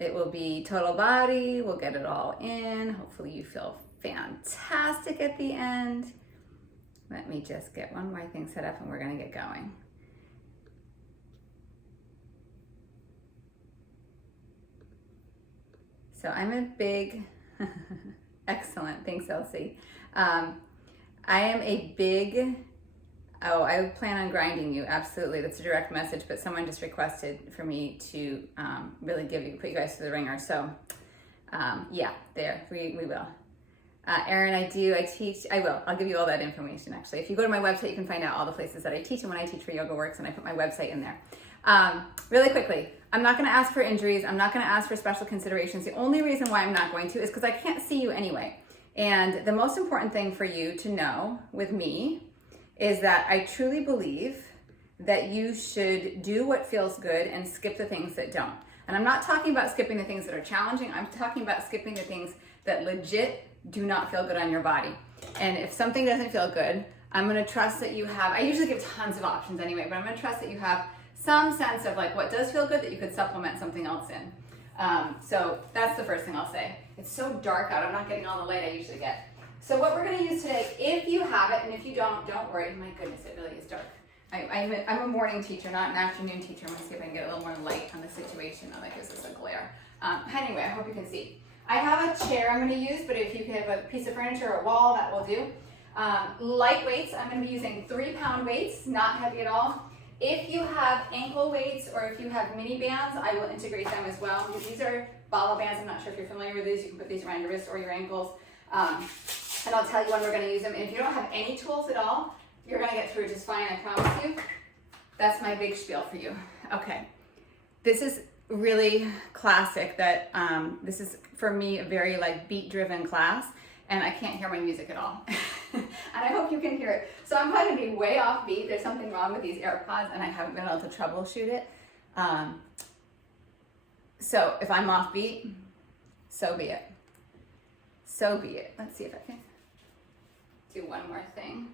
It will be total body. We'll get it all in. Hopefully you feel fantastic at the end. Let me just get one more thing set up and we're gonna get going. So I'm a big, excellent, thanks Elsie. I am a big, I plan on grinding you, absolutely. That's a direct message, but someone just requested for me to really put you guys through the ringer. So yeah, there, we will. Erin, I teach, I'll give you all that information actually. If you go to my website, you can find out all the places that I teach and when I teach for Yoga Works, and I put my website in there. Really quickly, I'm not gonna ask for injuries. I'm not gonna ask for special considerations. The only reason why I'm not going to is because I can't see you anyway. And the most important thing for you to know with me is that I truly believe that you should do what feels good and skip the things that don't. And I'm not talking about skipping the things that are challenging. I'm talking about skipping the things that legit do not feel good on your body. And if something doesn't feel good, I'm gonna trust that you have, I usually give tons of options anyway, but I'm gonna trust that you have some sense of like what does feel good that you could supplement something else in. So that's the first thing I'll say. It's so dark out, I'm not getting all the light I usually get. So what we're gonna use today, if you have it, and if you don't worry. My goodness, it really is dark. I'm a morning teacher, not an afternoon teacher. I'm gonna see if I can get a little more light on the situation. Oh, that gives us a glare. Anyway, I hope you can see. I have a chair I'm gonna use, but if you can have a piece of furniture or a wall, that will do. Light weights, I'm gonna be using 3-pound weights, not heavy at all. If you have ankle weights or if you have mini bands, I will integrate them as well. These are ball bands. I'm not sure if you're familiar with these. You can put these around your wrist or your ankles. And I'll tell you when we're gonna use them. And if you don't have any tools at all, you're gonna get through just fine, I promise you. That's my big spiel for you. Okay, this is really classic that this is for me a very like beat driven class, and I can't hear my music at all. And I hope you can hear it. So I'm going to be way off beat. There's something wrong with these AirPods and I haven't been able to troubleshoot it. So if I'm off beat, so be it. So be it. Let's see if I can do one more thing.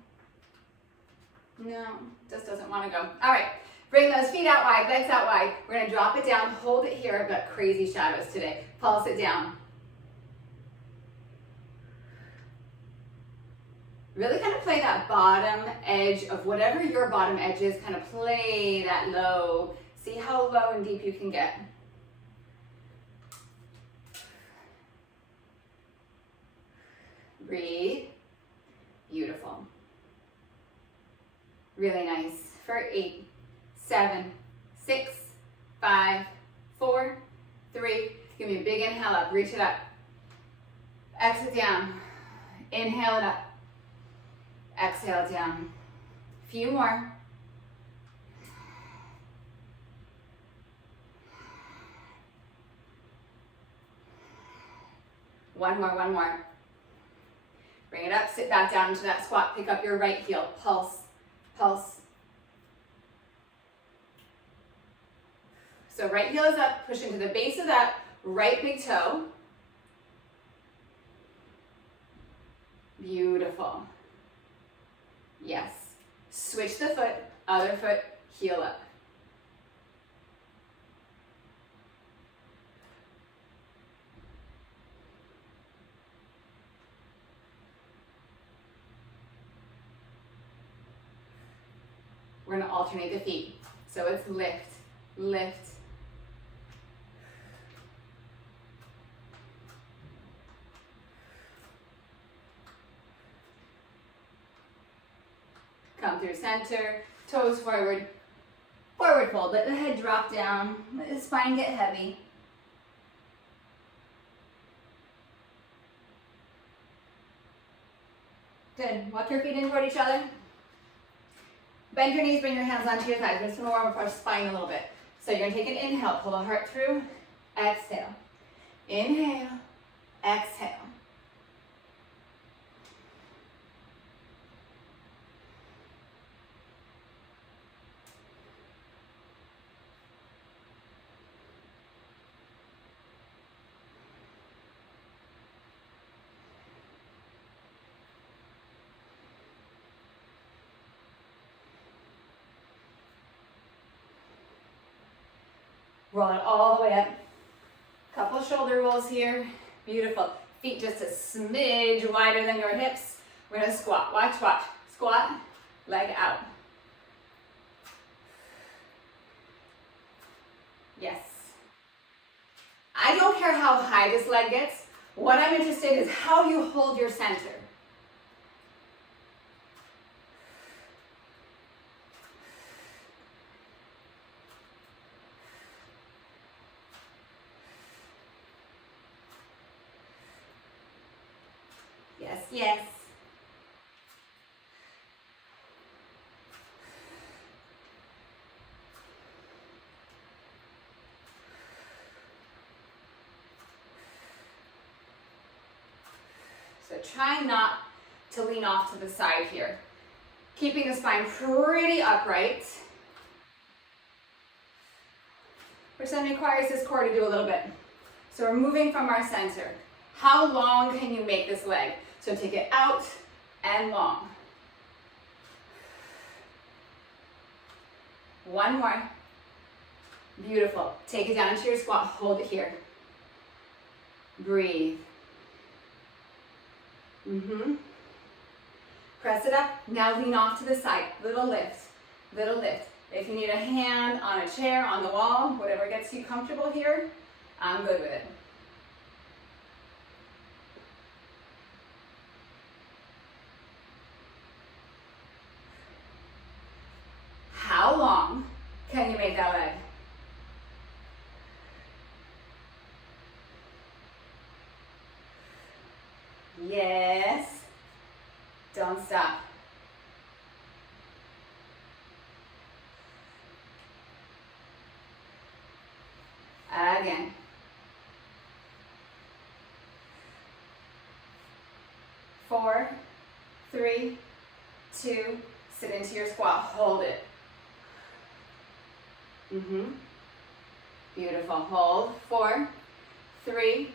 No, just doesn't want to go. All right, bring those feet out wide, legs out wide. We're going to drop it down, hold it here. I've got crazy shadows today. Pulse it down. Really kind of play that bottom edge of whatever your bottom edge is, kind of play that low. See how low and deep you can get. Breathe. Beautiful. Really nice. For 8, 7, 6, 5, 4, 3. Give me a big inhale up, reach it up. Exhale down. Inhale it up. Exhale down. Few more. One more. Bring it up, sit back down into that squat. Pick up your right heel. Pulse. So right heel is up, push into the base of that right big toe. Beautiful. Yes. Switch the foot, other foot, heel up. We're going to alternate the feet. So it's lift, lift. Come through center, toes forward, forward fold. Let the head drop down, let the spine get heavy. Good. Walk your feet in toward each other. Bend your knees, bring your hands onto your thighs. We're just going to warm up our spine a little bit. So you're going to take an inhale, pull the heart through, exhale. Inhale, exhale. Roll it all the way up. Couple shoulder rolls here. Beautiful. Feet just a smidge wider than your hips. We're gonna squat. Watch, watch. Squat, leg out. Yes. I don't care how high this leg gets. What I'm interested in is how you hold your center. Yes, yes. So try not to lean off to the side here. Keeping the spine pretty upright, which then requires this core to do a little bit. So we're moving from our center. How long can you make this leg? So take it out and long. One more. Beautiful. Take it down into your squat. Hold it here. Breathe. Press it up. Now lean off to the side. Little lift. Little lift. If you need a hand on a chair, on the wall, whatever gets you comfortable here, I'm good with it. How long can you make that leg? Yes. Don't stop. Again. Four, three, two, sit into your squat. Hold it. Beautiful. Hold. 4, 3,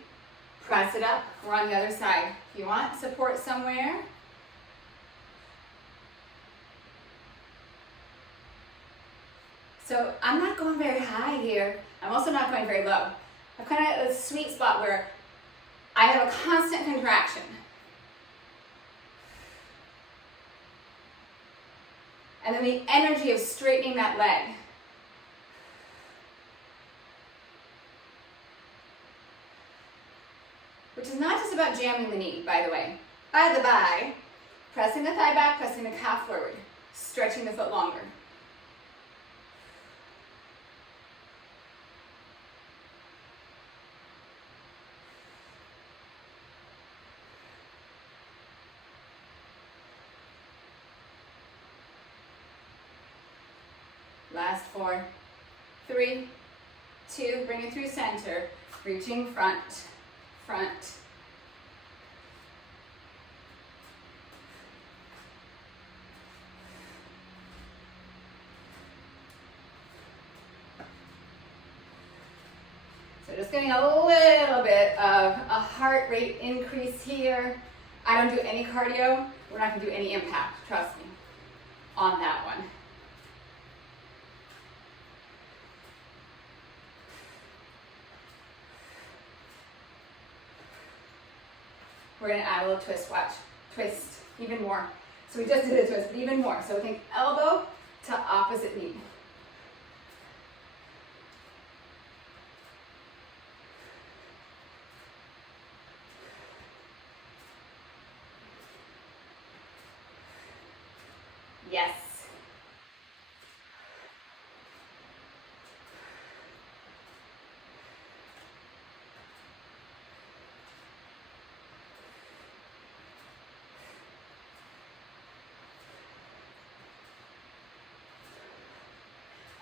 press it up. We're on the other side. If you want support somewhere, so I'm not going very high here. I'm also not going very low. I'm kind of at a sweet spot where I have a constant contraction. And then the energy of straightening that leg. Which is not just about jamming the knee, by the way. By the by, pressing the thigh back, pressing the calf forward, stretching the foot longer. Last 4, 3, 2, bring it through center, reaching front, front. So just getting a little bit of a heart rate increase here. I don't do any cardio. We're not gonna do any impact, trust me, on that one. We're gonna add a little twist, watch. Twist, even more. So we just did a twist, but even more. So think elbow to opposite knee. Yes.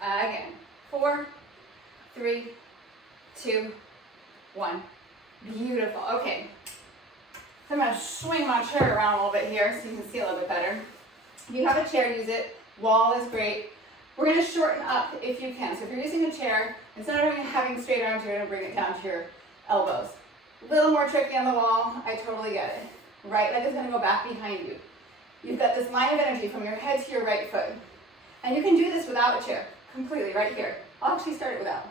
Again, 4, 3, 2, 1. Beautiful. Okay. So I'm going to swing my chair around a little bit here so you can see a little bit better. If you have a chair, use it. Wall is great. We're going to shorten up if you can. So if you're using a chair, instead of having straight arms, you're going to bring it down to your elbows. A little more tricky on the wall. I totally get it. Right leg is going to go back behind you. You've got this line of energy from your head to your right foot. And you can do this without a chair. Completely, right here. I'll actually start it without.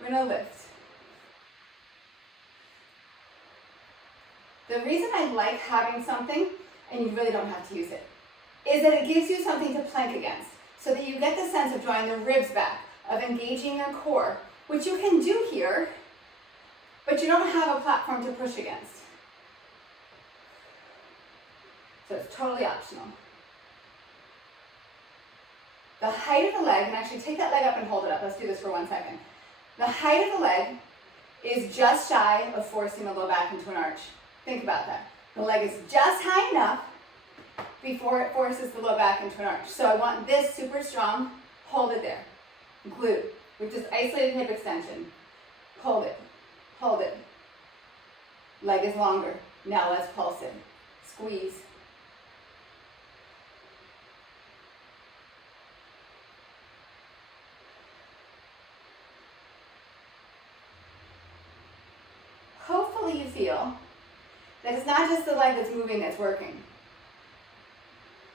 We're going to lift. The reason I like having something, and you really don't have to use it, is that it gives you something to plank against, so that you get the sense of drawing the ribs back, of engaging your core, which you can do here, but you don't have a platform to push against. So it's totally optional. The height of the leg, and actually take that leg up and hold it up. Let's do this for 1 second. The height of the leg is just shy of forcing the low back into an arch. Think about that. The leg is just high enough before it forces the low back into an arch. So I want this super strong. Hold it there. Glute with just isolated hip extension. Hold it. Hold it. Leg is longer. Now let's pulse it. Squeeze. Hopefully you feel that it's not just the leg that's moving that's working.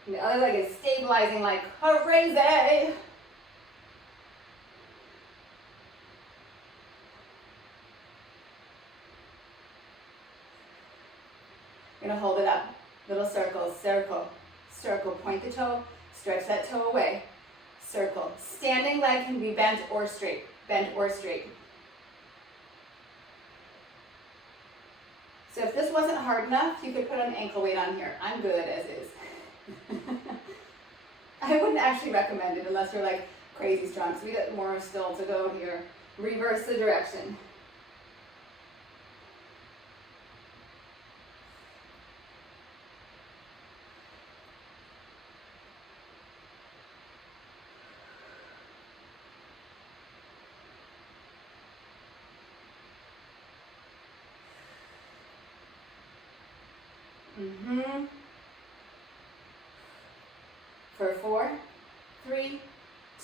And the other leg is stabilizing like crazy. You're going to hold it up. Little circles, circle, circle. Point the toe, stretch that toe away. Circle. Standing leg can be bent or straight. Bent or straight. So if this wasn't hard enough, you could put an ankle weight on here. I'm good as is. I wouldn't actually recommend it unless you're like crazy strong. So we got more still to go here. Reverse the direction. For 4, 3,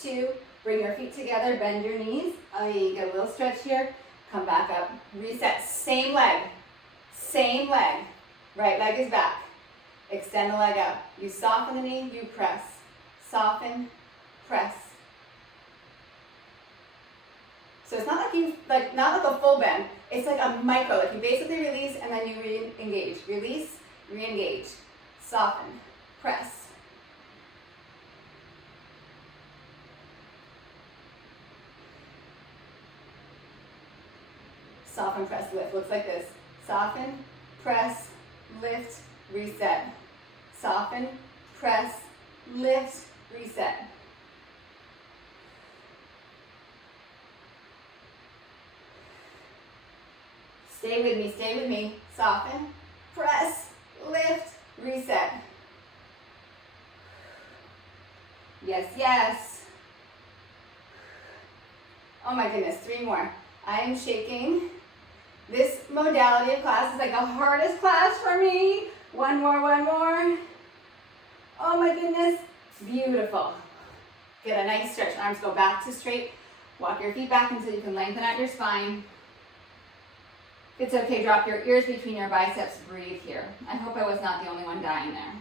2, bring your feet together, bend your knees. Oh, you get a little stretch here. Come back up. Reset. Same leg. Same leg. Right leg is back. Extend the leg out. You soften the knee, you press. Soften, press. So it's not not like a full bend. It's like a micro. Like you basically release and then you re-engage. Release, re-engage. Soften, press. Soften, press, lift. Looks like this. Soften, press, lift, reset. Soften, press, lift, reset. Stay with me, stay with me. Soften, press, lift, reset. Yes, yes. Oh my goodness, 3 more. I am shaking. This modality of class is like the hardest class for me. 1 more, 1 more. Oh my goodness, beautiful. Get a nice stretch. Arms go back to straight. Walk your feet back until you can lengthen out your spine. If it's okay, drop your ears between your biceps. Breathe here. I hope I was not the only one dying there.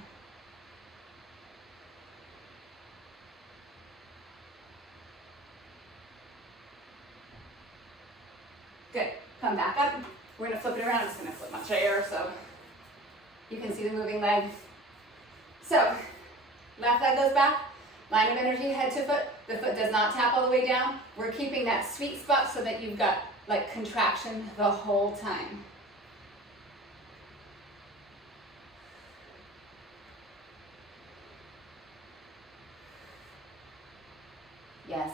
Good. Come back up. We're going to flip it around. I'm just going to flip my chair so you can see the moving leg. So, left leg goes back. Line of energy head to foot. The foot does not tap all the way down. We're keeping that sweet spot so that you've got like contraction the whole time. Yes.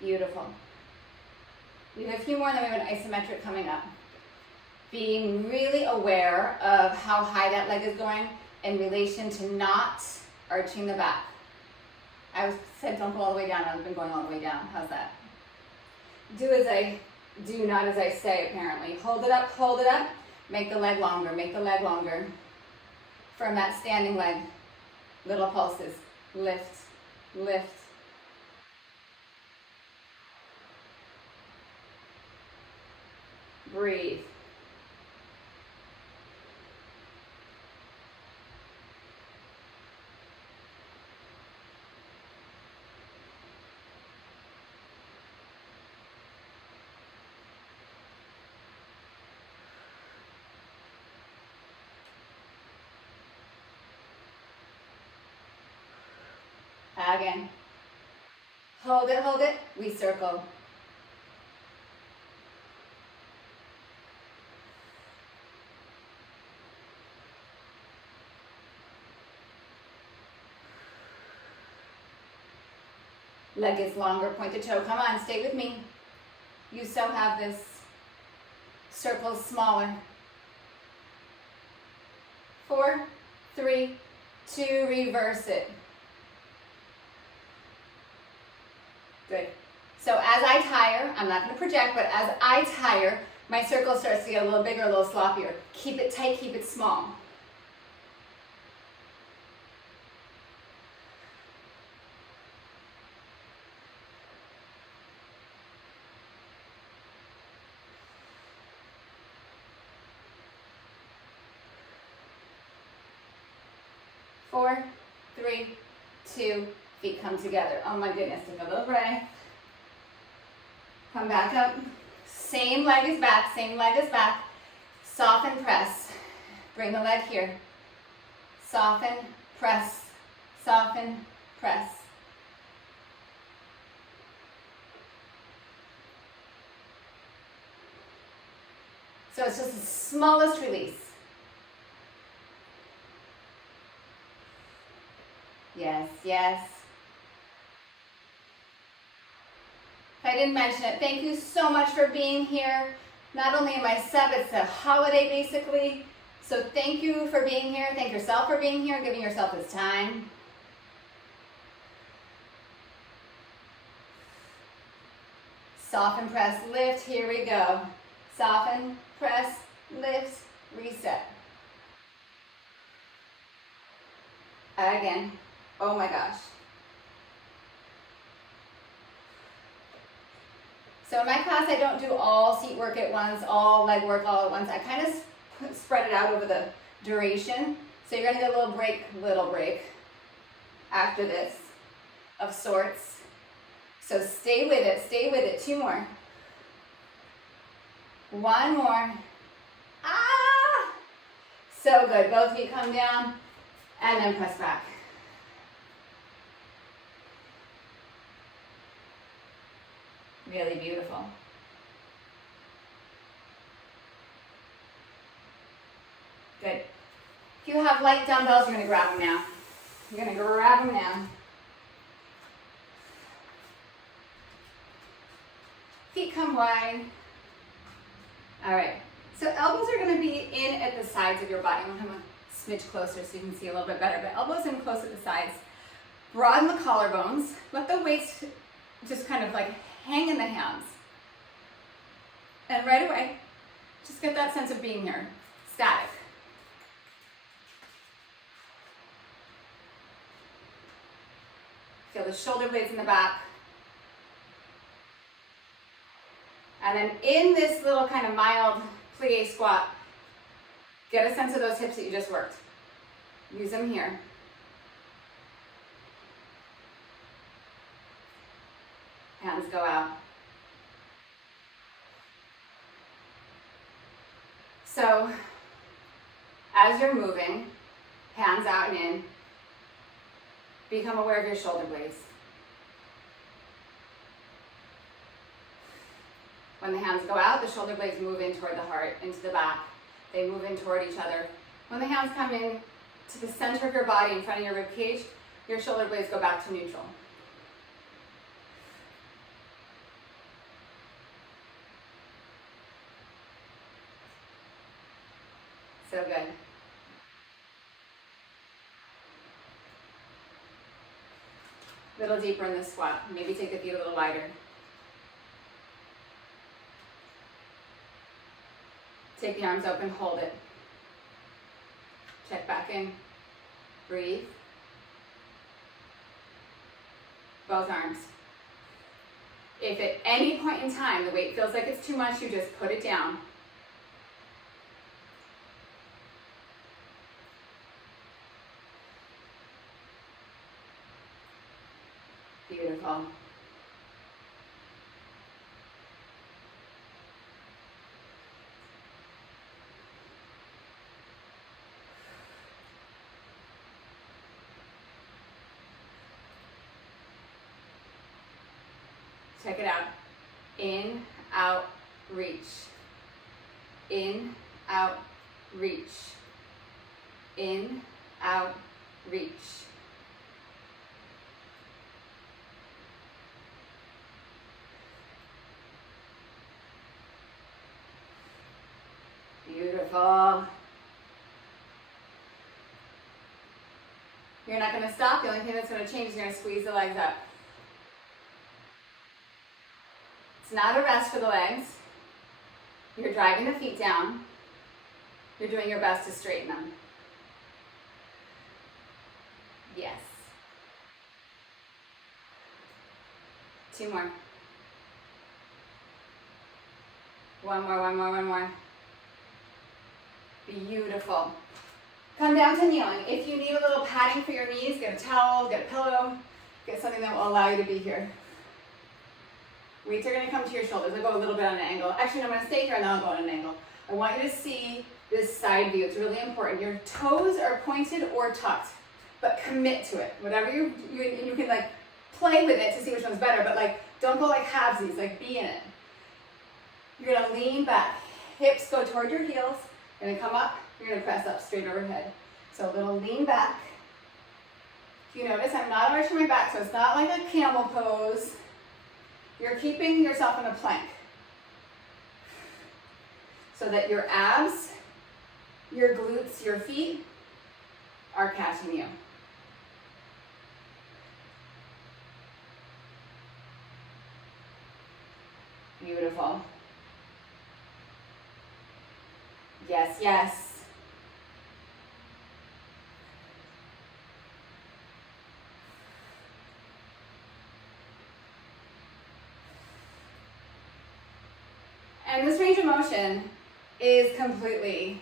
Beautiful. We have a few more, and then we have an isometric coming up. Being really aware of how high that leg is going in relation to not arching the back. I said don't go all the way down. I've been going all the way down. How's that? Do as I do, not as I say, apparently. Hold it up. Make the leg longer, make the leg longer. From that standing leg, little pulses. Lift, lift. Breathe. Again. Hold it, hold it. We circle. Leg is longer, point the toe. Come on, stay with me. You so have this. Circle smaller. 4, 3, 2, reverse it. Good. So as I tire, I'm not going to project, but as I tire, my circle starts to get a little bigger, a little sloppier. Keep it tight, keep it small. Four, 3, 2, feet come together. Oh my goodness, take a little breath. Come back up. Same leg is back, same leg is back. Soften, press. Bring the leg here. Soften, press. Soften, press. So it's just the smallest release. Yes, yes. If I didn't mention it, thank you so much for being here. Not only am I sub, it's a holiday basically. So thank you for being here. Thank yourself for being here, giving yourself this time. Soften, press, lift. Here we go. Soften, press, lift, reset. Again. Oh my gosh. So in my class, I don't do all seat work at once, all leg work all at once. I kind of spread it out over the duration. So you're gonna get a little break after this of sorts. So stay with it, 2 more. 1 more. Ah! So good, both feet come down and then press back. Really beautiful. Good. If you have light dumbbells, you're going to grab them now. You're going to grab them now. Feet come wide. All right. So elbows are going to be in at the sides of your body. I'm going to come a smidge closer so you can see a little bit better. But elbows in close at the sides. Broaden the collarbones. Let the weights just kind of like hang in the hands. And right away, just get that sense of being here. Static. Feel the shoulder blades in the back. And then in this little kind of mild plie squat, get a sense of those hips that you just worked. Use them here. Hands go out. So, as you're moving, hands out and in, become aware of your shoulder blades. When the hands go out, the shoulder blades move in toward the heart, into the back. They move in toward each other. When the hands come in to the center of your body, in front of your rib cage, your shoulder blades go back to neutral. So good. A little deeper in the squat. Maybe take the feet a little wider. Take the arms open, hold it. Check back in. Breathe. Both arms. If at any point in time the weight feels like it's too much, you just put it down. Beautiful. Check it out. In, out, reach. In, out, reach. In, out, reach. Beautiful. You're not going to stop. The only thing that's going to change is you're going to squeeze the legs up. It's not a rest for the legs. You're driving the feet down. You're doing your best to straighten them. Yes. 2 more. 1 more, 1 more, 1 more. Beautiful. Come down to kneeling. If you need a little padding for your knees, get a towel, get a pillow, get something that will allow you to be here. Weights are going to come to your shoulders. I'll go a little bit on an angle. Actually, no, I'm going to stay here and then I'll go on an angle. I want you to see this side view. It's really important. Your toes are pointed or tucked, but commit to it. Whatever you can like play with it to see which one's better, but like don't go like halvesies, like be in it. You're going to lean back. Hips go toward your heels. You're going to come up. You're going to press up straight overhead. So a little lean back. If you notice, I'm not arching my back, so it's not like a camel pose. You're keeping yourself in a plank so that your abs, your glutes, your feet are catching you. Beautiful. Yes, yes. And this range of motion is completely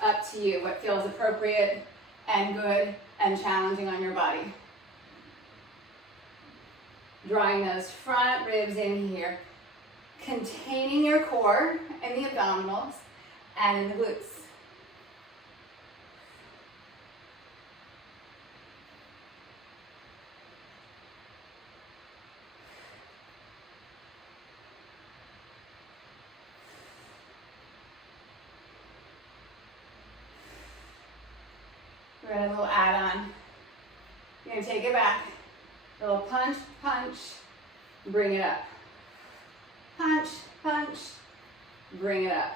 up to you, what feels appropriate and good and challenging on your body. Drawing those front ribs in here, containing your core and the abdominals and in the glutes. We're going to a little add-on. You're going to take it back. A little punch, punch, bring it up. Punch, punch, bring it up.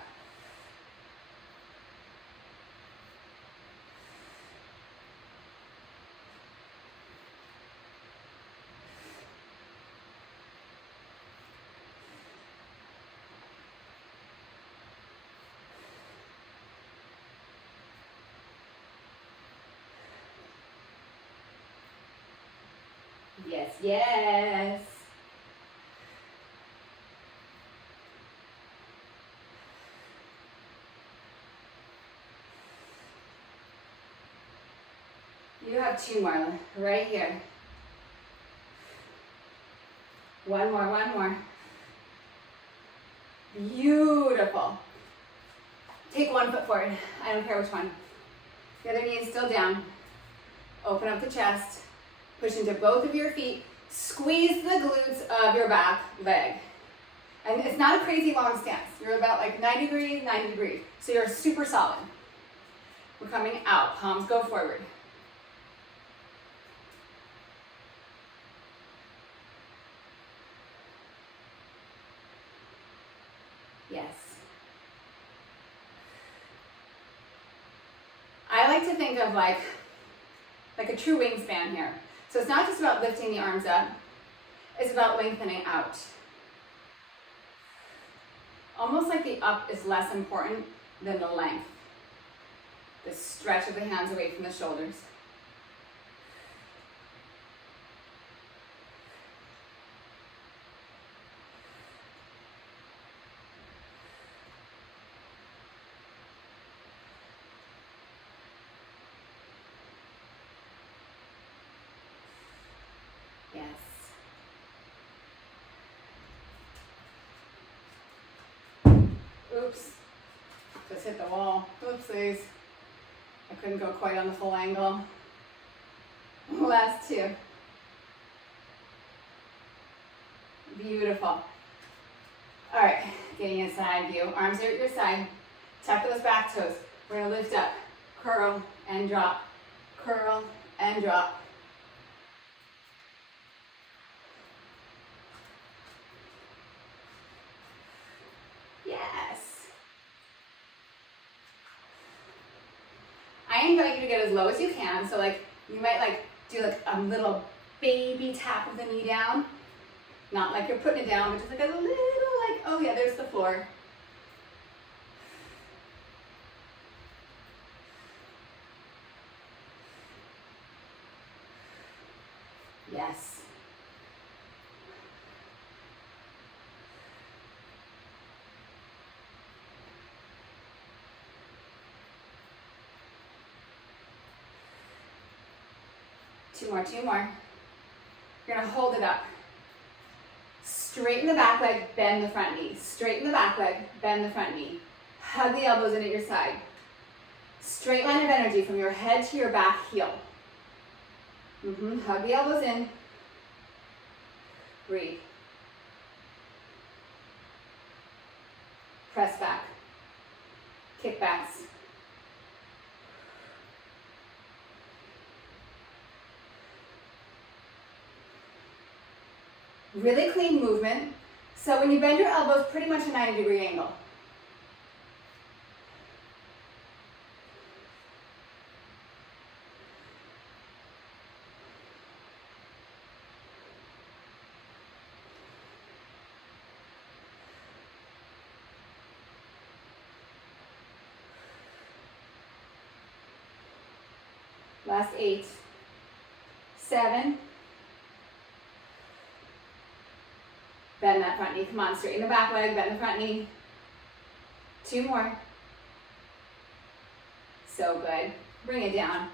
Yes, yes. You have 2 more right here. 1 more, 1 more. Beautiful. Take 1 foot forward. I don't care which one. The other knee is still down. Open up the chest. Push into both of your feet. Squeeze the glutes of your back leg. And it's not a crazy long stance. You're about like 90 degrees, 90 degrees. So you're super solid. We're coming out. Palms go forward. Yes. I like to think of like a true wingspan here. So it's not just about lifting the arms up, it's about lengthening out. Almost like the up is less important than the length. The stretch of the hands away from the shoulders. Oops, just hit the wall. Oopsies. I couldn't go quite on the full angle. Last 2. Beautiful. All right, getting in side view. Arms are at your side. Tuck those back toes. We're gonna lift up, curl and drop, curl and drop. Yes. I invite you to get as low as you can. So like, you might like do like a little baby tap of the knee down. Not like you're putting it down, but just like a little like, oh yeah, there's the floor. Yes. Two more. You're gonna hold it up. Straighten the back leg, bend the front knee. Straighten the back leg, bend the front knee. Hug the elbows in at your side. Straight line of energy from your head to your back heel. Hug the elbows in. Breathe. Press back. Kickbacks. Really clean movement. So when you bend your elbows, pretty much a 90-degree angle. Last 8, 7. Bend that front knee. Come on, straighten the back leg, bend the front knee. 2 more. So good. Bring it down.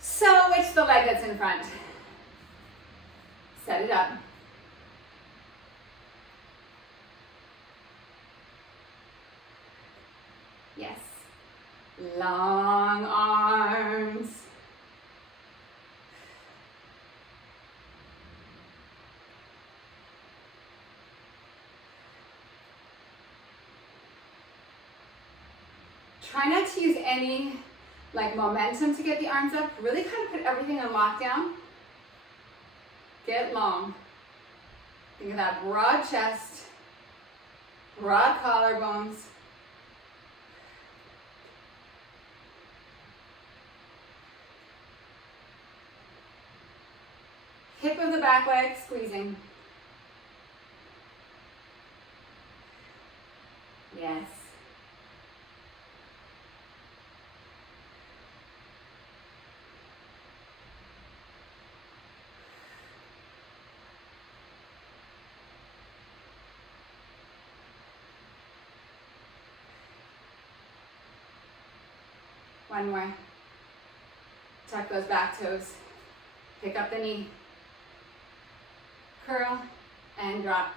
Switch the leg that's in front. Set it up. Yes. Long arms. Try not to use any like momentum to get the arms up. Really kind of put everything on lockdown. Get long. Think of that broad chest, broad collarbones. Hip of the back leg squeezing. Yes. One more. Tuck those back toes. Pick up the knee. Curl and drop.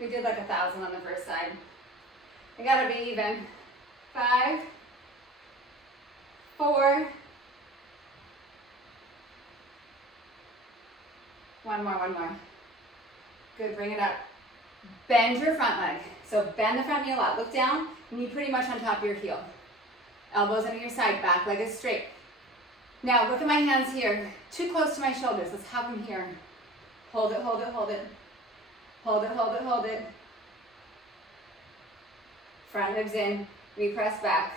We did like 1,000 on the first side. I gotta be even. 5, 4. One more. Good, bring it up. Bend your front leg. So bend the front knee a lot. Look down, knee pretty much on top of your heel. Elbows under your side, back leg is straight. Now look at my hands here. Too close to my shoulders. Let's have them here. Hold it. Hold it. Front ribs in, repress back.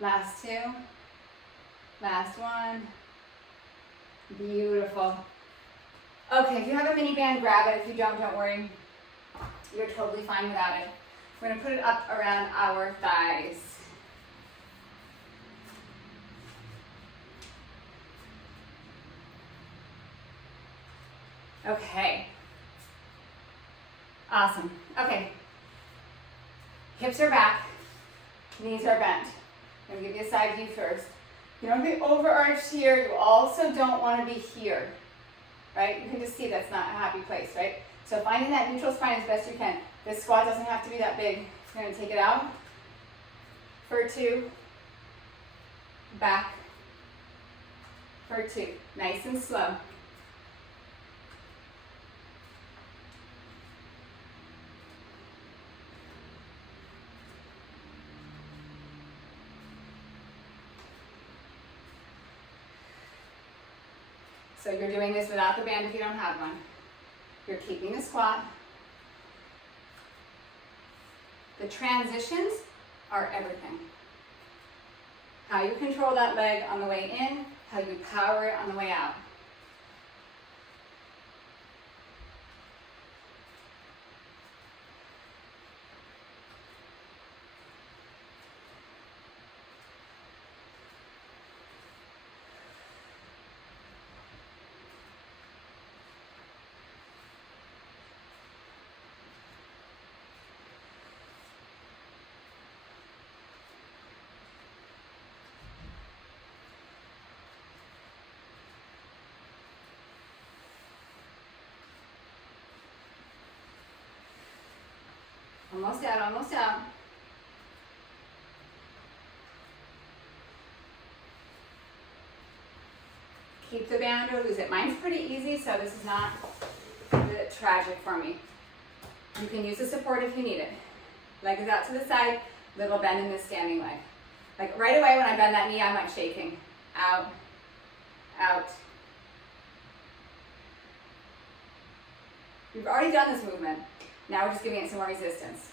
Last two. Last one. Beautiful. Okay, if you have a mini band, grab it. If you don't worry. You're totally fine without it. We're going to put it up around our thighs. Okay. Awesome. Okay. Hips are back. Knees are bent. I'm going to give you a side view first. You don't get overarched here. You also don't want to be here. Right? You can just see that's not a happy place, right? So finding that neutral spine as best you can. This squat doesn't have to be that big. You're going to take it out for 2, back for 2. Nice and slow. So you're doing this without the band if you don't have one. You're keeping the squat. The transitions are everything. How you control that leg on the way in, how you power it on the way out. Almost out, almost out. Keep the band or lose it. Mine's pretty easy, so this is not tragic for me. You can use the support if you need it. Leg is out to the side, little bend in the standing leg. Like right away when I bend that knee, I'm like shaking. Out, out. We've already done this movement. Now we're just giving it some more resistance.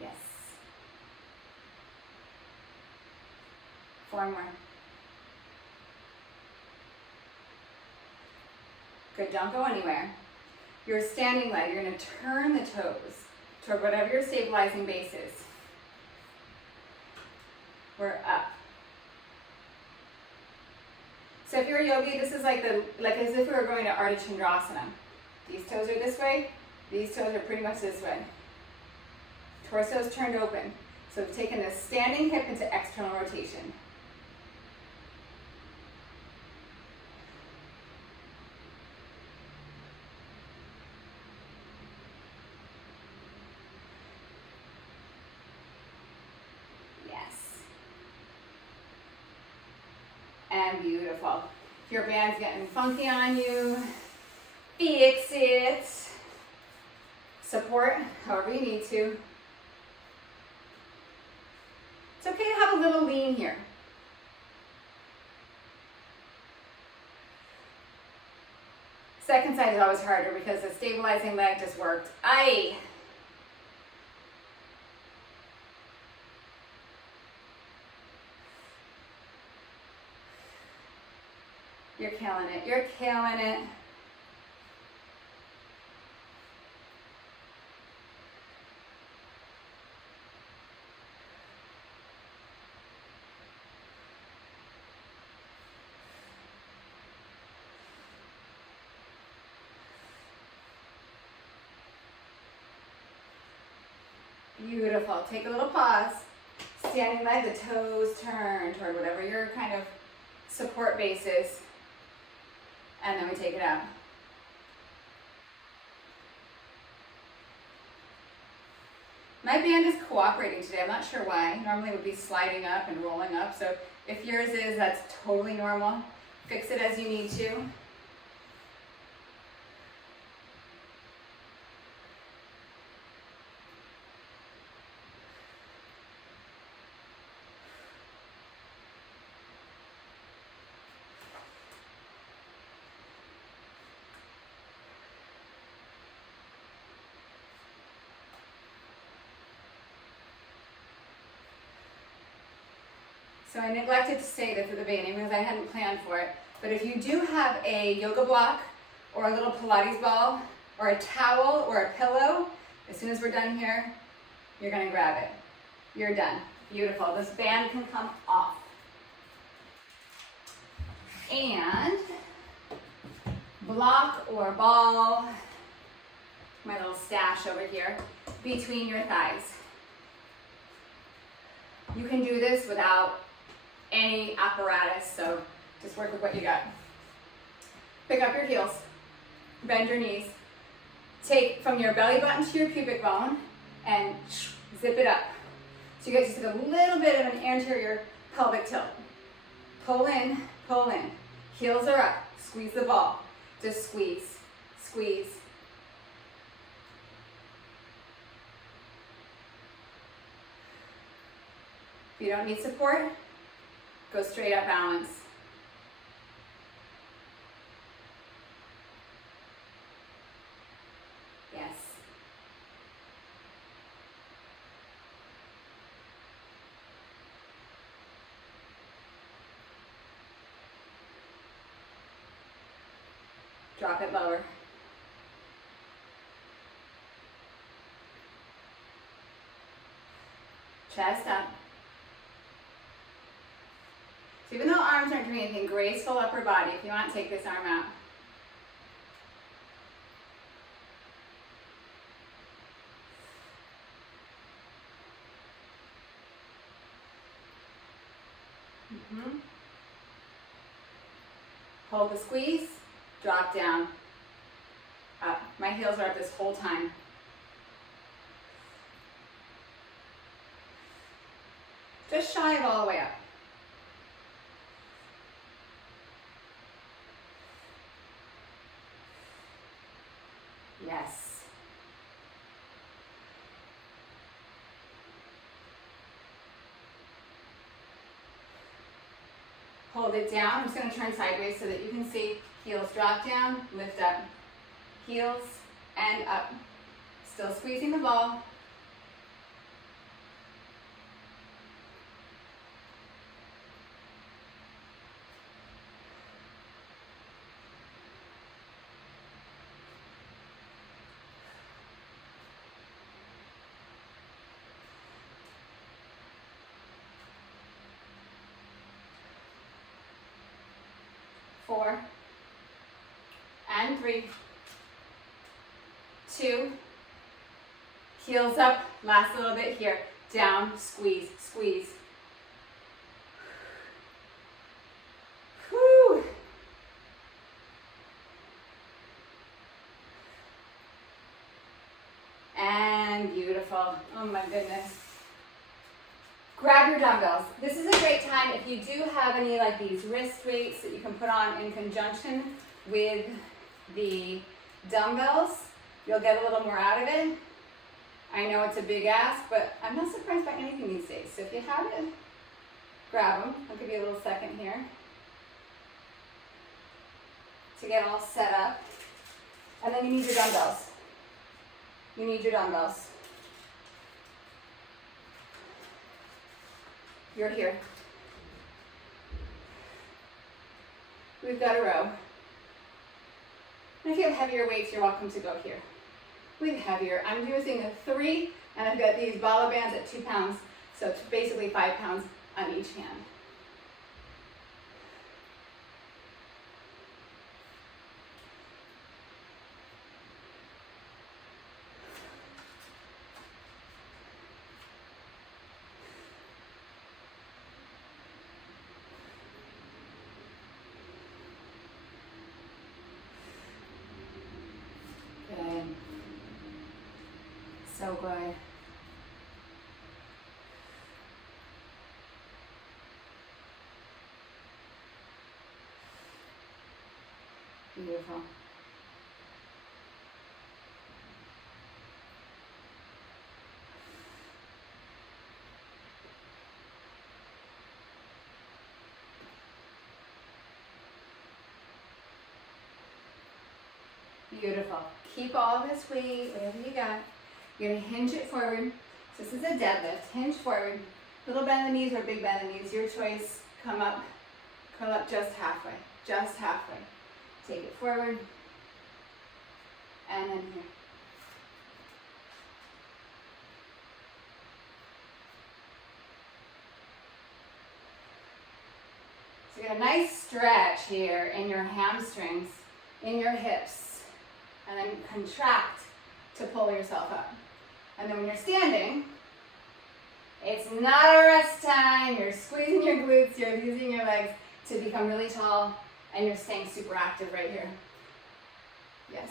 Yes. 4 more. Good, don't go anywhere. Your standing leg, you're going to turn the toes toward whatever your stabilizing base is. We're up. So if you're a yogi, this is like as if we were going to Ardha Chandrasana. These toes are this way, these toes are pretty much this way. Torso is turned open. So we've taken this standing hip into external rotation. And beautiful. If your band's getting funky on you, fix it. Support however you need to. It's okay to have a little lean here. Second side is always harder because the stabilizing leg just worked. Aye. You're killing it. You're killing it. Beautiful. Take a little pause. Standing leg, the toes turn toward whatever your kind of support base is. And then we take it out. My band is cooperating today. I'm not sure why. Normally it would be sliding up and rolling up. So if yours is, that's totally normal. Fix it as you need to. So I neglected to say this at the beginning because I hadn't planned for it. But if you do have a yoga block or a little Pilates ball or a towel or a pillow, as soon as we're done here, you're going to grab it. You're done. Beautiful. This band can come off. And block or ball, my little stash over here, between your thighs. You can do this without any apparatus, so just work with what you got. Pick up your heels, bend your knees. Take from your belly button to your pubic bone and zip it up. So you get just a little bit of an anterior pelvic tilt. Pull in, pull in. Heels are up, squeeze the ball. Just squeeze, squeeze. If you don't need support, go straight up balance. Yes. Drop it lower. Chest up. So even though arms aren't doing anything, graceful upper body. If you want, take this arm out. Hold the squeeze, drop down, up. My heels are up this whole time. Just shy of all the way up. Yes. Hold it down. I'm just going to turn sideways so that you can see heels drop down, lift up. Heels and up. Still squeezing the ball. Four, and 3, 2, heels up, last little bit here, down, squeeze, squeeze. Whew. And beautiful, oh my goodness. Grab your dumbbells. This is a great time if you do have any like these wrist weights that you can put on in conjunction with the dumbbells. You'll get a little more out of it. I know it's a big ask, but I'm not surprised by anything these days. So if you have it, grab them. I'll give you a little second here to get all set up. And then you need your dumbbells. You need your dumbbells. You're here. We've got a row. And if you have heavier weights, you're welcome to go here. With heavier, I'm using a 3, and I've got these bala bands at 2 pounds, so it's basically 5 pounds on each hand. So good. Beautiful. Beautiful. Keep all this weight, whatever you got. You're going to hinge it forward. So this is a deadlift. Hinge forward. Little bend in the knees or big bend in the knees, your choice. Come up just halfway, just halfway. Take it forward, and then here. So you get a nice stretch here in your hamstrings, in your hips, and then contract to pull yourself up. And then when you're standing, it's not a rest time. You're squeezing your glutes, you're using your legs to become really tall, and you're staying super active right here. Yes.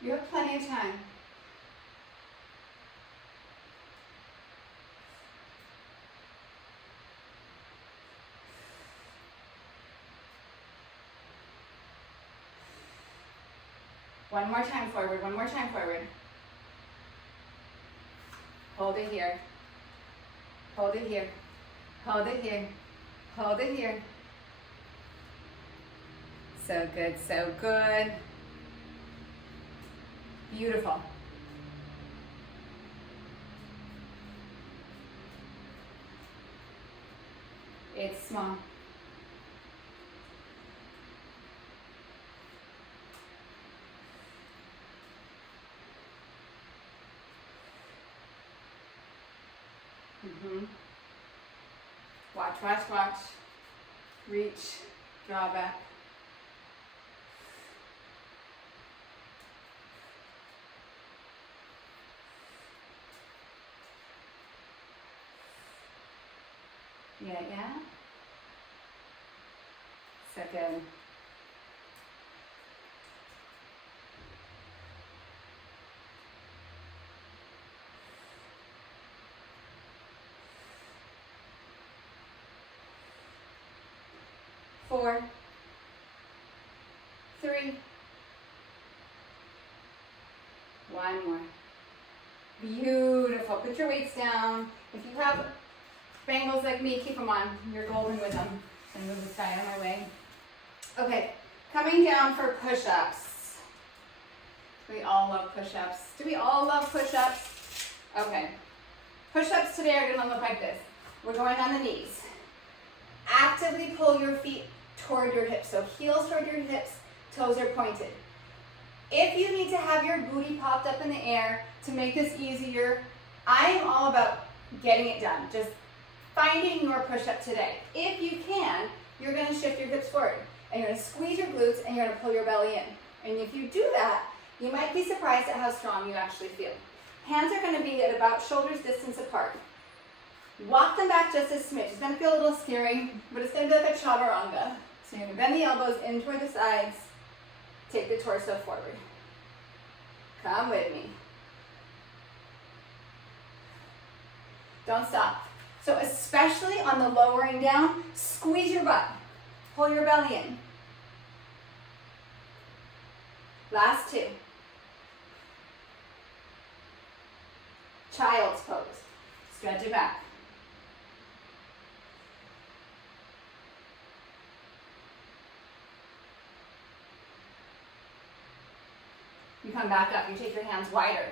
You have plenty of time. One more time forward, one more time forward. Hold it here. Hold it here. Hold it here. Hold it here. So good, so good. Beautiful. It's small. Watch, watch, watch. Reach, draw back. Yeah. So good. Four, three, one more. Beautiful. Put your weights down. If you have bangles like me, keep them on. You're golden with them. I'm going to move this guy out of my way. Okay, coming down for push-ups. We all love push-ups. Do we all love push-ups? Okay. Push-ups today are going to look like this. We're going on the knees. Actively pull your feet toward your hips. So heels toward your hips, toes are pointed. If you need to have your booty popped up in the air to make this easier, I am all about getting it done. Just finding your push-up today. If you can, you're going to shift your hips forward. And you're going to squeeze your glutes and you're going to pull your belly in. And if you do that, you might be surprised at how strong you actually feel. Hands are going to be at about shoulders distance apart. Walk them back just a smidge. It's going to feel a little scary, but it's going to be like a chaturanga. So you're going to bend the elbows in toward the sides. Take the torso forward. Come with me. Don't stop. So especially on the lowering down, squeeze your butt. Pull your belly in. Last two. Child's pose. Stretch it back. You come back up. You take your hands wider.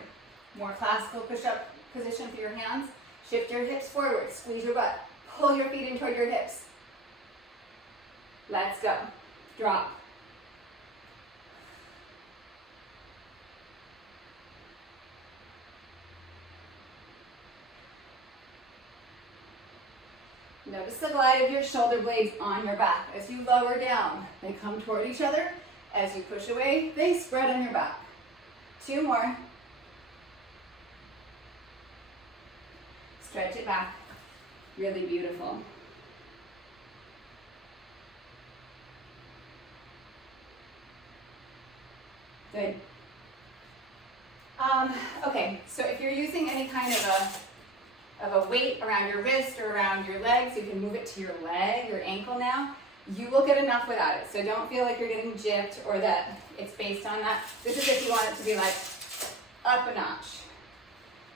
More classical push-up position for your hands. Shift your hips forward. Squeeze your butt. Pull your feet in toward your hips. Let's go. Drop. Notice the glide of your shoulder blades on your back. As you lower down, they come toward each other. As you push away, they spread on your back. Two more. Stretch it back. Really beautiful. Good. Okay, so if you're using any kind of a weight around your wrist or around your legs, you can move it to your leg, your ankle now. You will get enough without it. So don't feel like you're getting gypped or that it's based on that. This is if you want it to be like up a notch.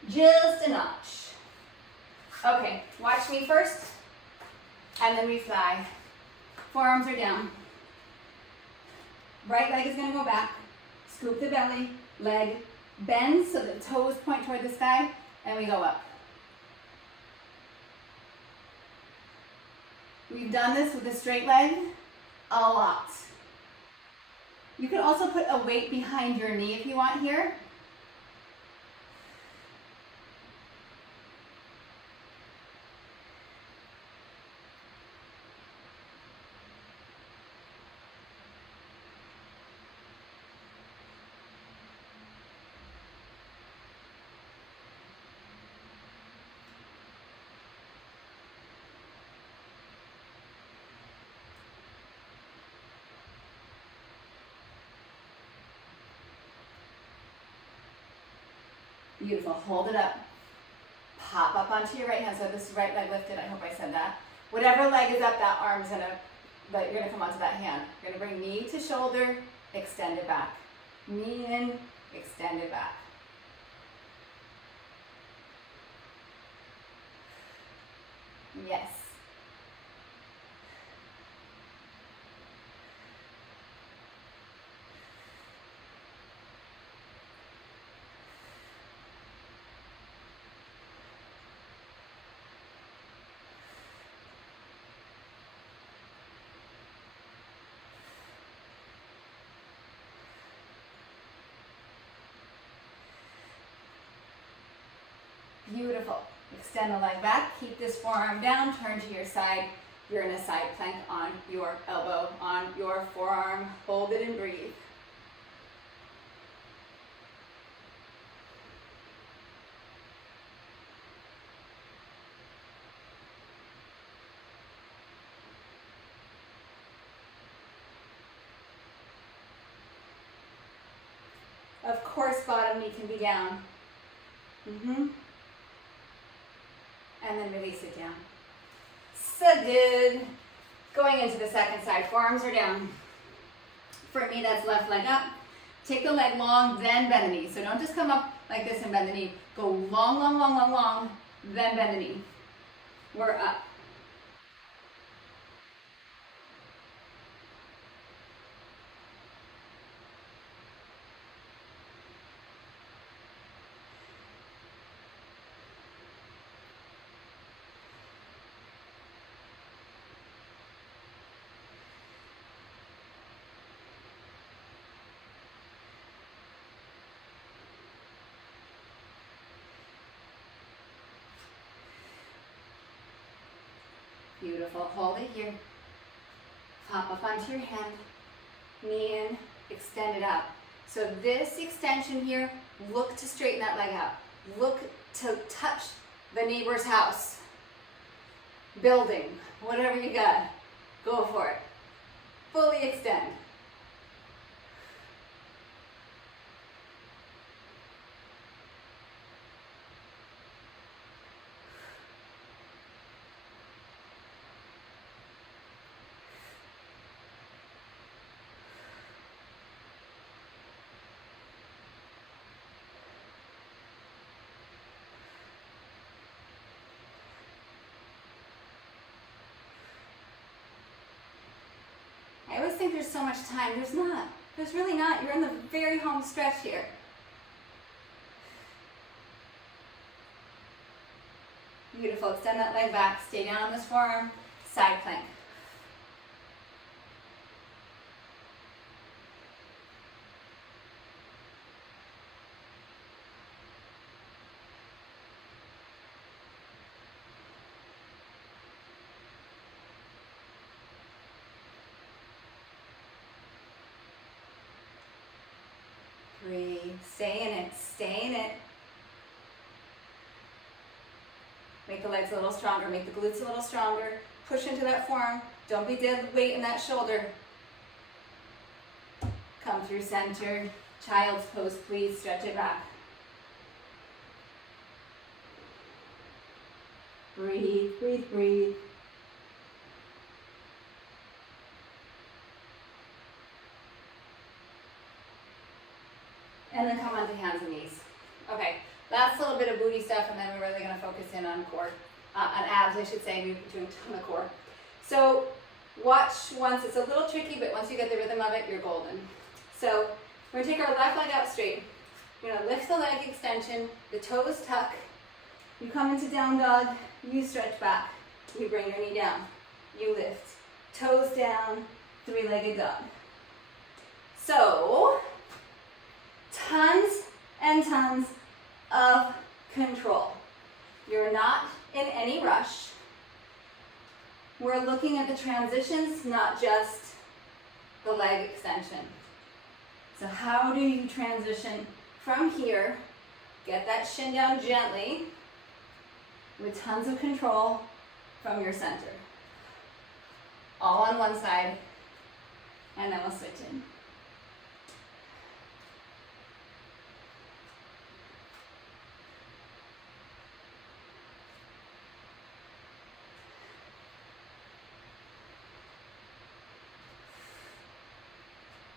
Just a notch. Okay, watch me first, and then we fly. Forearms are down. Right leg is going to go back. Scoop the belly, leg, bend so the toes point toward the sky, and we go up. We've done this with a straight leg a lot. You can also put a weight behind your knee if you want here. Beautiful, hold it up. Pop up onto your right hand, so this right leg lifted, I hope I said that. Whatever leg is up, that arm's but you're gonna come onto that hand. You're gonna bring knee to shoulder, extend it back. Knee in, extend it back. Yes. Beautiful. Extend the leg back, keep this forearm down, turn to your side. You're in a side plank on your elbow, on your forearm. Hold it and breathe. Of course, bottom knee can be down. And then release it down. So good. Going into the second side, forearms are down. For me, that's left leg up. Take the leg long, then bend the knee. So don't just come up like this and bend the knee. Go long, long, long, long, long, then bend the knee. We're up. Beautiful. Hold it here. Pop up onto your hand. Knee in. Extend it up. So this extension here, look to straighten that leg out. Look to touch the neighbor's house, building, whatever you got. Go for it. Fully extend. I always think there's so much time. There's not. There's really not. You're in the very home stretch here. Beautiful. Extend that leg back. Stay down on this forearm. Side plank. Breathe. Stay in it. Stay in it. Make the legs a little stronger. Make the glutes a little stronger. Push into that forearm. Don't be dead weight in that shoulder. Come through center. Child's pose, please. Stretch it back. Breathe, breathe, breathe. And then come onto hands and knees. Okay, that's a little bit of booty stuff, and then we're really going to focus in on core, on abs, I should say, moving to the core. So Watch once, it's a little tricky, but once you get the rhythm of it, you're golden. So we're gonna take our left leg out straight. We're gonna lift the leg extension, the toes tuck. You come into down dog, you stretch back. You bring your knee down, you lift. Toes down, three-legged dog. So, tons and tons of control. You're not in any rush. We're looking at the transitions, not just the leg extension. So how do you transition from here? Get that shin down gently with tons of control from your center. All on one side, and then we'll switch in.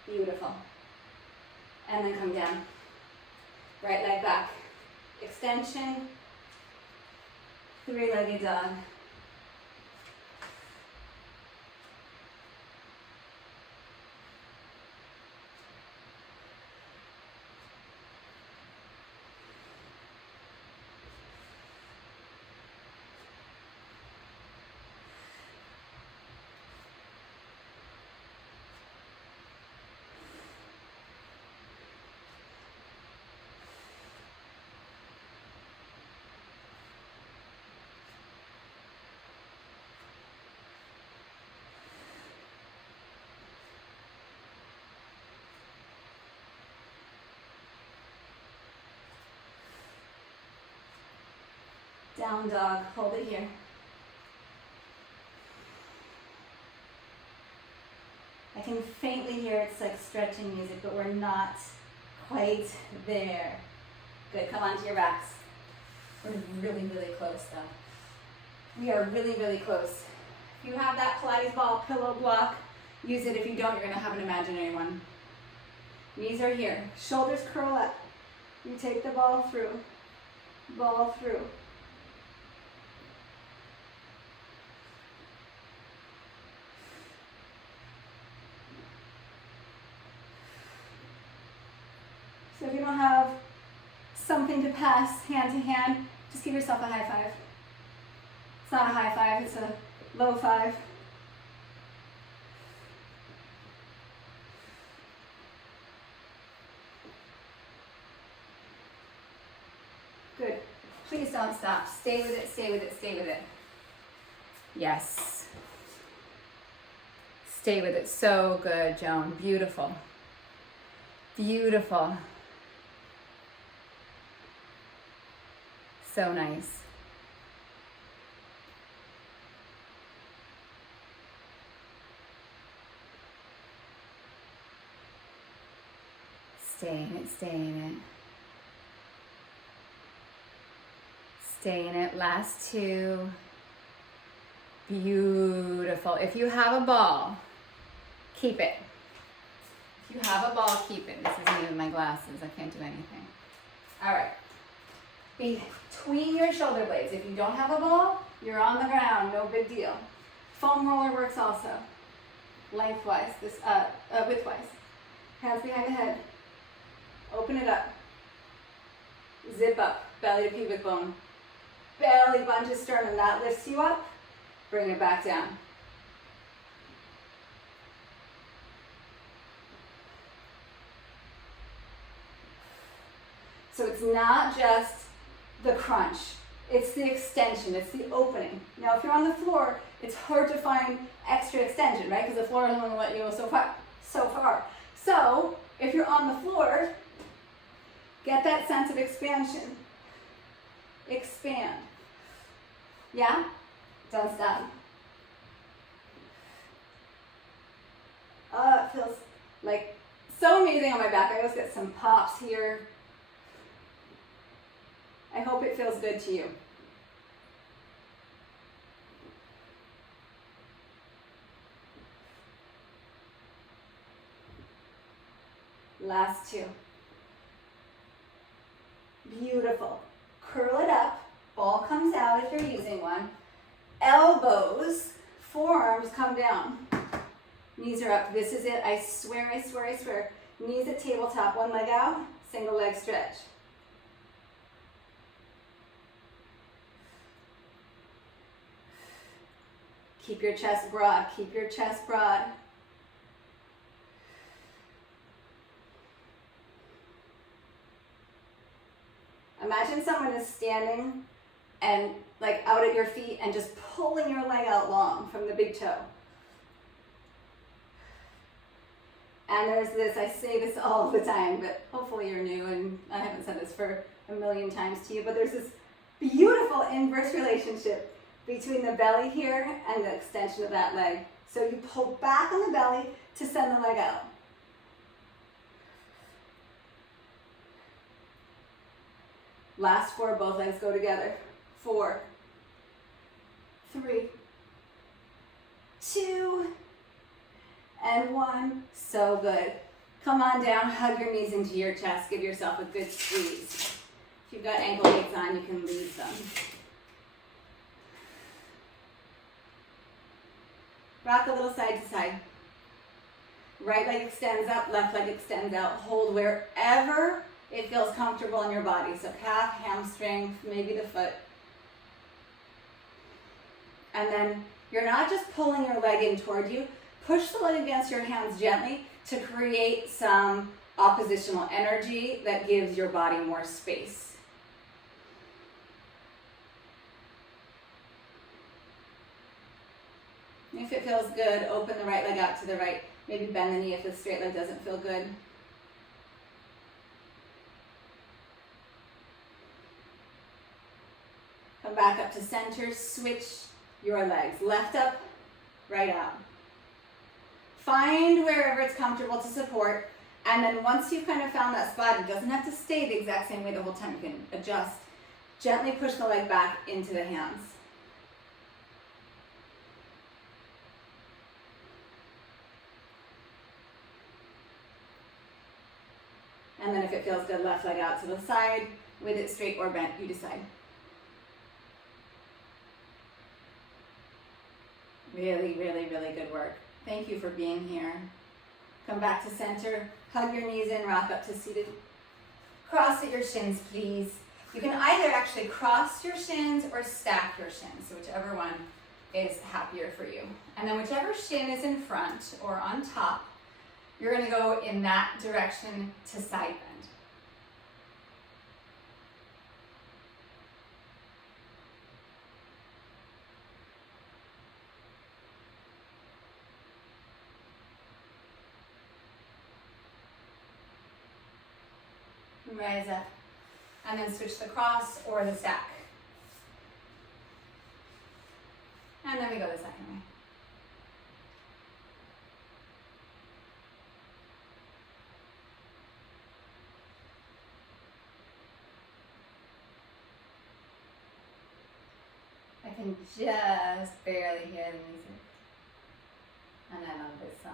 Beautiful. And then come down. Right leg back. Extension. Three-legged dog. Down dog, hold it here. I can faintly hear it's like stretching music, but we're not quite there. Good, come onto your backs. We're really, really close though. We are really, really close. If you have that Pilates ball pillow block, use it. If you don't, you're gonna have an imaginary one. Knees are here, shoulders curl up. You take the ball through, ball through. So if you don't have something to pass hand to hand, just give yourself a high five. It's not a high five, it's a low five. Good. Please don't stop. Stay with it, stay with it, stay with it. Yes. Stay with it. So good, Joan. Beautiful. Beautiful. So nice. Stay in it, stay in it. Stay in it. Last two. Beautiful. If you have a ball, keep it. If you have a ball, keep it. This is me with my glasses. I can't do anything. All right. Between your shoulder blades. If you don't have a ball, you're on the ground. No big deal. Foam roller works also. Lengthwise, widthwise. Hands behind the head. Open it up. Zip up. Belly to pubic bone. Belly button to sternum. That lifts you up. Bring it back down. So it's not just the crunch, it's the extension, it's the opening. Now if you're on the floor, it's hard to find extra extension, right? Because the floor is only going to let you go so far. So if you're on the floor, get that sense of expansion. Expand. Yeah? Don't stop. Oh, it feels like so amazing on my back. I always get some pops here. I hope it feels good to you. Last two. Beautiful. Curl it up. Ball comes out if you're using one. Elbows Forearms come down. Knees are up. This is it. I swear, I swear, I swear. Knees at tabletop. One leg out. Single leg stretch. Keep your chest broad. Keep your chest broad. Imagine someone is standing and like out at your feet and just pulling your leg out long from the big toe. And there's this, I say this all the time, but hopefully you're new and I haven't said this for a million times to you, but there's this beautiful inverse relationship between the belly here and the extension of that leg. So you pull back on the belly to send the leg out. Last 4, both legs go together. 4, 3, 2, and 1. So good. Come on down, hug your knees into your chest. Give yourself a good squeeze. If you've got ankle weights on, you can leave them. Rock a little side to side. Right leg extends up, left leg extends out. Hold wherever it feels comfortable in your body. So calf, hamstring, maybe the foot. And then you're not just pulling your leg in toward you. Push the leg against your hands gently to create some oppositional energy that gives your body more space. If it feels good, open the right leg out to the right. Maybe bend the knee if the straight leg doesn't feel good. Come back up to center, switch your legs. Left up, right out. Find wherever it's comfortable to support, and then once you've kind of found that spot, it doesn't have to stay the exact same way the whole time. You can adjust. Gently push the leg back into the hands. And then if it feels good, left leg out to the side, with it straight or bent, you decide. Really, really, really good work. Thank you for being here. Come back to center, hug your knees in, rock up to seated. Cross at your shins, please. You can either actually cross your shins or stack your shins, so whichever one is happier for you. And then whichever shin is in front or on top, you're going to go in that direction to side bend. Rise up, and then switch the cross or the stack. And then we go the second way. I can just barely hear the music. And I love this song.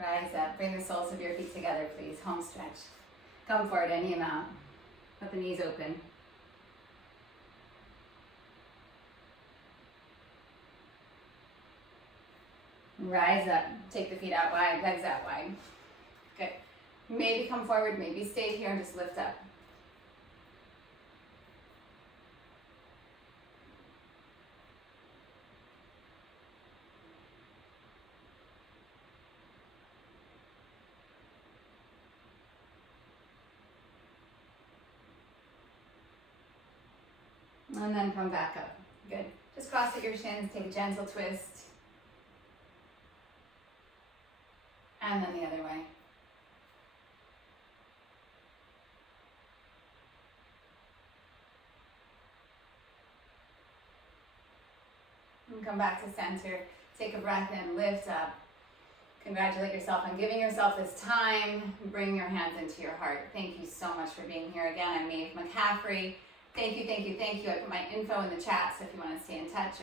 Rise up, bring the soles of your feet together, please. Home stretch. Come forward any amount. Let the knees open. Rise up, take the feet out wide, legs out wide. Good. Maybe come forward, maybe stay here and just lift up. And then come back up. Good. Just cross at your shins, take a gentle twist. And then the other way. And come back to center. Take a breath in, lift up. Congratulate yourself on giving yourself this time. Bring your hands into your heart. Thank you so much for being here again. I'm Maeve McCaffrey. Thank you, thank you, thank you. I put my info in the chat, so if you want to stay in touch.